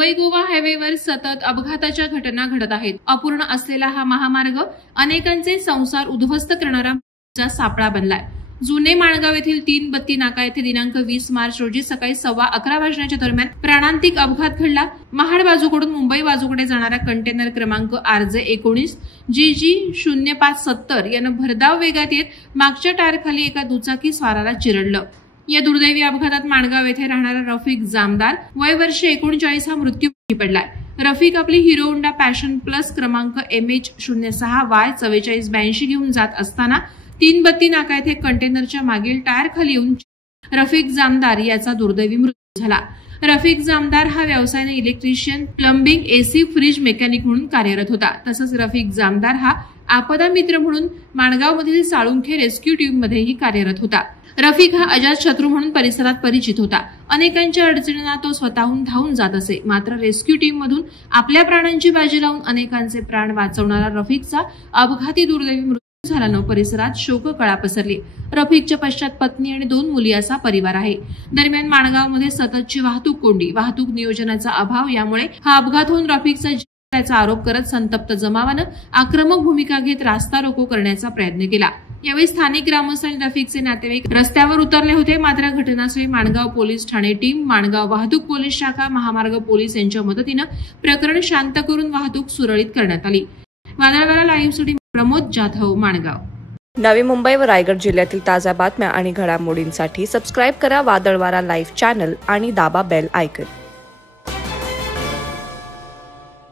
मुंबई गोवा हायवेवर सतत अपघाताच्या घटना घडत आहेत। अपूर्ण असलेला हा महामार्ग अनेकांचे संसार उद्ध्वस्त करणारा सापळा बनलाय। जुने माणगाव येथील 3 बत्ती नाका येथे दिनांक 20 मार्च रोजी सकाळी 11:15 वाजण्याच्या दरम्यान प्राणांतिक अपघात घडला। महाड बाजूकडून मुंबई बाजूकडे जाणारा कंटेनर क्रमांक RJ19 GG 0570 यानं भरधाव वेगात येत मागच्या टायरखाली एका दुचाकी स्वाराला चिरडलं। या दुर्दैवी अपघातात माणगाव येथे राहणारा रफिक जामदार वय वर्ष 39 हा मृत्यू पडलाय। रफिक आपली हिरो होंडा पॅशन प्लस क्रमांक MH06Y4482 घेऊन जात असताना 3 बत्ती नाका येथे कंटेनरच्या मागील टायर खाली येऊन रफिक जामदार याचा दुर्दैवी मृत्यू झाला। रफिक जामदार हा व्यवसायाने electrician, plumbing, AC, fridge mechanic म्हणून कार्यरत होता। तसंच रफिक जामदार हा आपदा मित्र म्हणून माणगावमधील साळुंखे रेस्क्यू टीम मध्येही कार्यरत होता। रफिक हा अजात शत्रू म्हणून परिसरात परिचित होता। अनेकांच्या अडचणींना तो स्वतःहून धावून जात असे। मात्र रेस्क्यू टीम मधून आपल्या प्राणांची बाजी लावून अनेकांचे प्राण वाचवणारा रफिकचा अपघाती दुर्दैवी मृत्यू झाल्यानं परिसरात शोककळा पसरली। रफिकच्या पश्चात पत्नी आणि 2 मुली असा परिवार आहे। दरम्यान माणगावमध्ये सततची वाहतूक कोंडी, वाहतूक नियोजनाचा अभाव यामुळे हा अपघात होऊन रफिकचा त्याचा आरोप करत संतप्त जमावानं आक्रमक भूमिका घेत रास्ता रोको करण्याचा प्रयत्न केला। यावेळी स्थानिक ग्रामस्थ आणि रफिकचे नातेवाईक रस्त्यावर उतरले होते। मात्र घटनास्थळी माणगाव पोलीस ठाणे टीम, माणगाव वाहतूक पोलीस शाखा, महामार्ग पोलीस यांच्या मदतीनं प्रकरण शांत करून वाहतूक सुरळीत करण्यात आली। वादळवाडा लाईव्हसाठी प्रमोद जाधव, माणगाव। नवी मुंबई व रायगड जिल्ह्यातील ताज्या बातम्या आणि घडामोडींसाठी सबस्क्राईब करा वादळवाडा लाईव्ह चॅनल आणि दाबा बेल आयकॉन।